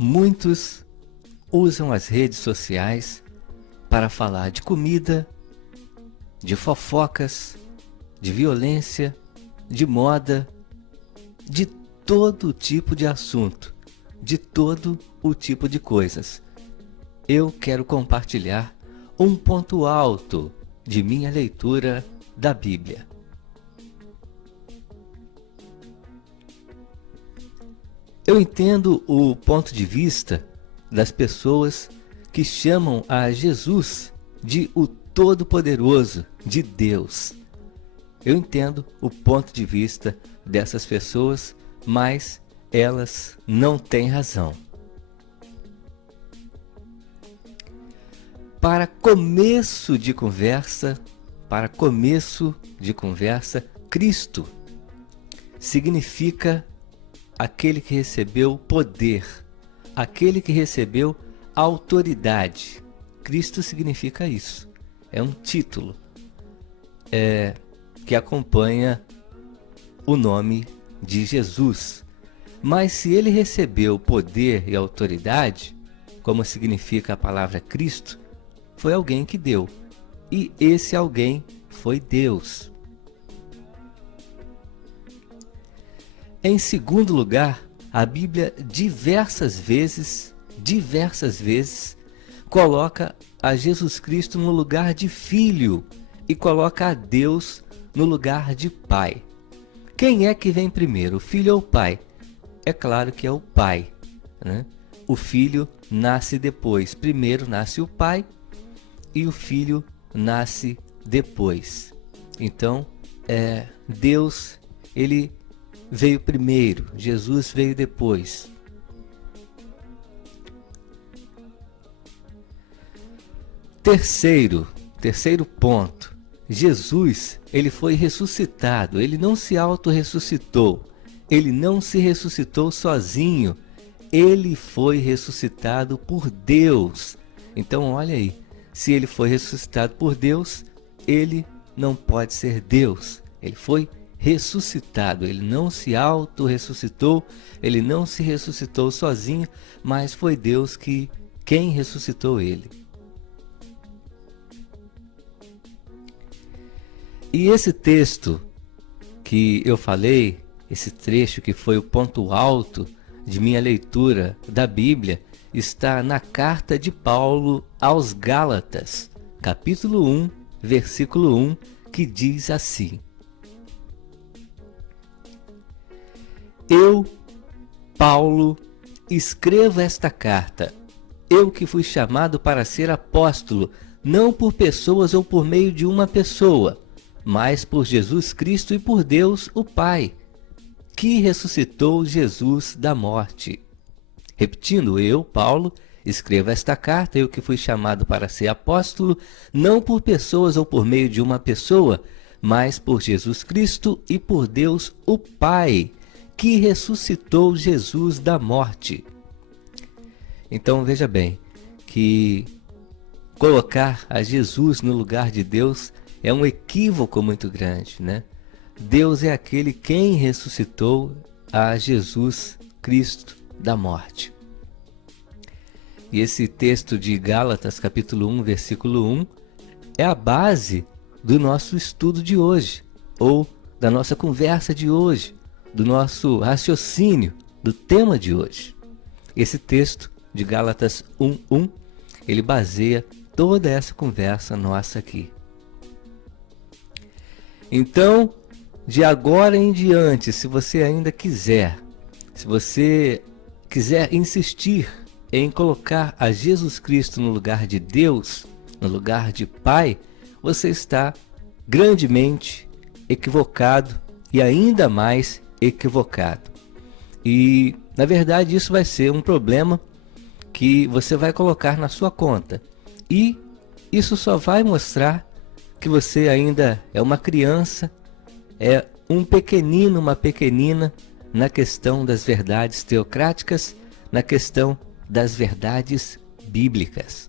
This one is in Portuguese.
Muitos usam as redes sociais para falar de comida, de fofocas, de violência, de moda, de todo tipo de assunto, de todo o tipo de coisas. Eu quero compartilhar um ponto alto de minha leitura da Bíblia. Eu entendo o ponto de vista das pessoas que chamam a Jesus de o Todo-Poderoso, de Deus. Eu entendo o ponto de vista dessas pessoas, mas elas não têm razão. Para começo de conversa, Cristo significa aquele que recebeu poder, aquele que recebeu autoridade. Cristo significa isso. É um título que acompanha o nome de Jesus. Mas se ele recebeu poder e autoridade, como significa a palavra Cristo, foi alguém que deu. E esse alguém foi Deus. Em segundo lugar, a Bíblia diversas vezes, coloca a Jesus Cristo no lugar de filho e coloca a Deus no lugar de pai. Quem é que vem primeiro, o filho ou o pai? É claro que é o pai, né? O filho nasce depois. Primeiro nasce o pai e o filho nasce depois. Então, Deus, ele veio primeiro, Jesus veio depois. Terceiro ponto. Jesus, ele foi ressuscitado, ele não se auto-ressuscitou, ele não se ressuscitou sozinho, ele foi ressuscitado por Deus. Então, olha aí, se ele foi ressuscitado por Deus, ele não pode ser Deus. Ele foi ressuscitado, ele não se auto-ressuscitou, ele não se ressuscitou sozinho, mas foi Deus quem ressuscitou ele. E esse texto que eu falei, esse trecho que foi o ponto alto de minha leitura da Bíblia, está na carta de Paulo aos Gálatas, capítulo 1, versículo 1, que diz assim: Eu, Paulo, escrevo esta carta, eu que fui chamado para ser apóstolo, não por pessoas ou por meio de uma pessoa, mas por Jesus Cristo e por Deus o Pai, que ressuscitou Jesus da morte. Repetindo, eu, Paulo, escrevo esta carta, eu que fui chamado para ser apóstolo, não por pessoas ou por meio de uma pessoa, mas por Jesus Cristo e por Deus o Pai, que ressuscitou Jesus da morte. Então veja bem, que colocar a Jesus no lugar de Deus é um equívoco muito grande, né? Deus é aquele quem ressuscitou a Jesus Cristo da morte. E esse texto de Gálatas, capítulo 1, versículo 1, é a base do nosso estudo de hoje, ou da nossa conversa de hoje, do nosso raciocínio, do tema de hoje. Esse texto de Gálatas 1:1, ele baseia toda essa conversa nossa aqui. Então, de agora em diante, se você quiser insistir em colocar a Jesus Cristo no lugar de Deus, no lugar de Pai, você está grandemente equivocado e ainda mais equivocado. E, na verdade, isso vai ser um problema que você vai colocar na sua conta. E isso só vai mostrar que você ainda é uma criança, é um pequenino, uma pequenina na questão das verdades teocráticas, na questão das verdades bíblicas.